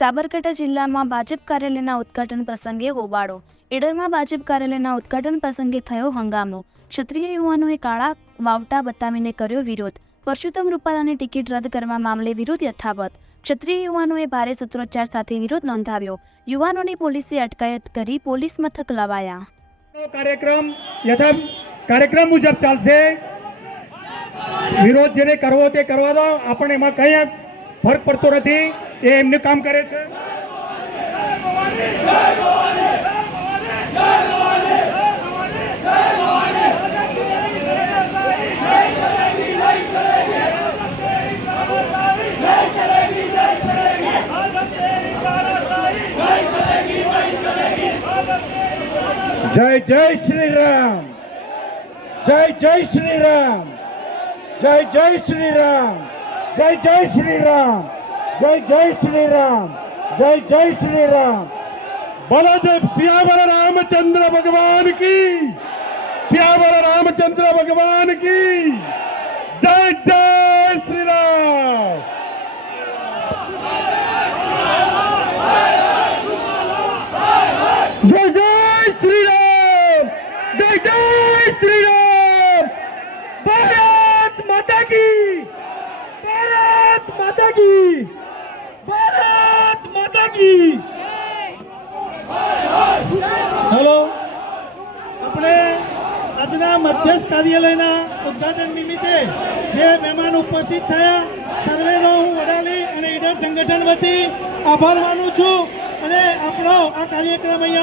સાબરકાંઠા જિલ્લામાં ભાજપ કાર્યાલયના ઉદ્ઘાટન પ્રસંગે હોબાળો। ઈડરમાં ભાજપ કાર્યાલયના ઉદ્ઘાટન પ્રસંગે થયો હંગામો। ક્ષત્રિય યુવાનોએ કાળા વાવટા બતાવીને કર્યો વિરોધ। પરસોત્તમ રૂપાલાની ટિકિટ રદ કરવા મામલે વિરોધ યથાવત। ક્ષત્રિય યુવાનોએ ભારે સૂત્રોચ્ચાર સાથે વિરોધ નોંધાવ્યો। યુવાનોની પોલીસે અટકાયત કરી પોલીસ મથક લવાયા। કાર્યક્રમ મુજબ ચાલશે। વિરોધ જેને કરવો તે કરવા દો, આપણે એમાં કંઈ ફરક પડતો નથી, એ એમનું કામ કરે છે। जय जय श्री राम, जय जय श्री राम, जय जय श्री राम, जय जय श्री राम, जय जय श्री राम, जय जय श्री राम। बोलो जय सियावर रामचंद्र भगवान की, सियावर रामचंद्र भगवान की जय जय श्री राम। जय जय श्री राम, जय जय श्री राम। भारत माता की, भारत माता की, भारत माता की। हेलो, अपने આજના મધ્યસ્થ કાર્યાલયના ઉદ્ઘાટન નિમિત્તે જે મહેમાન ઉપસ્થિત થયા સર્વેનો હું વડાલી અને ઈડર સંગઠન વતી આભાર માનું છું અને આપણો આ કાર્યક્રમ અહીંયા